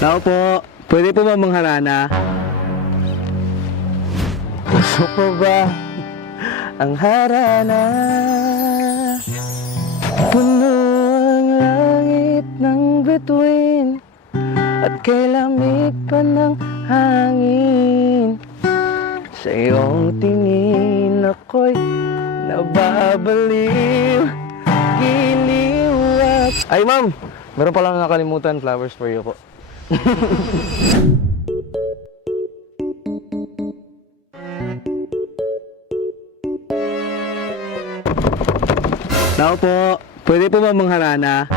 Tao po, pwede po ba mangharana? Gusto po ba ang harana? Puno ang langit ng bituin at kay lamig pa ng hangin. Sa iyong tingin ako'y nababaliw, giliw at... Ay ma'am, meron palang nakalimutan, flowers for you po. Tao po, pwede po ba mangharana?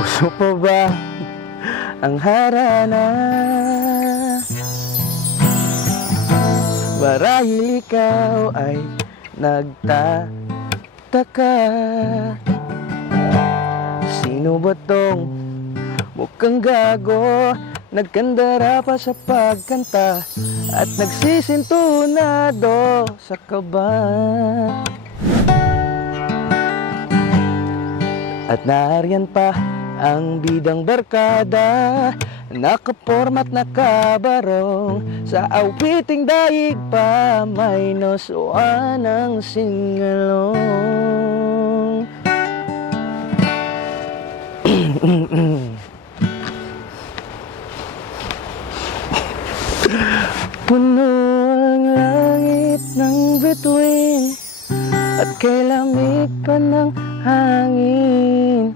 Uso po ba ang harana? Marahil ikaw ay nagtataka, sino ba tong mukhang gago, nagkandara pa sa pagkanta at nagsisintunado sa kaba. At nariyan pa ang bidang barkada, nakapormat nakabarong, sa awiting daig pa may nosuan ng singalong. Puno ang langit ng bituin at kay lamig pa ng hangin.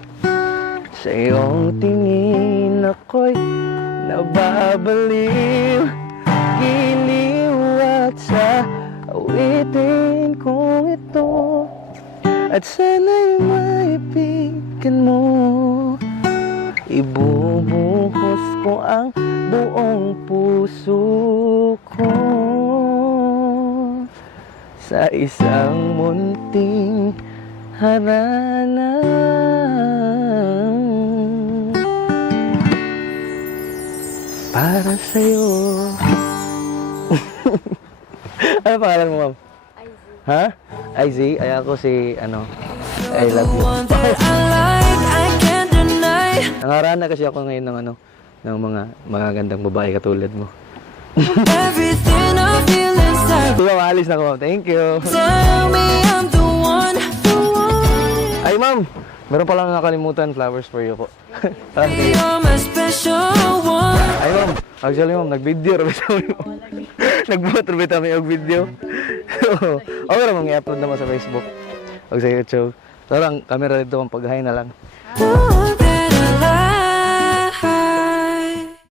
Sa iyong tingin ako'y nababaliw, giliw at sa awitin kong ito. At sana'y maibigan mo, ibubuhos ko ang buong puso ko sa isang munting harana. Para sa'yo. Ano pangalan mo, ma'am? IZ. Ha? IZ? Ay ako si, ano, I love you. Nangarana kasi ako ngayon ng, ano, ng mga magagandang babae katulad mo. Diba, maalis na ako, ma'am. Thank you. Ay, ma'am, meron palang nakalimutan, flowers for you po. Ay, ma'am, actually, ma'am, nag-video, nag-vote, kami yung video. Okay naman, i-upload naman sa Facebook. Huwag sa YouTube. So lang, camera dito, pag-hi na lang.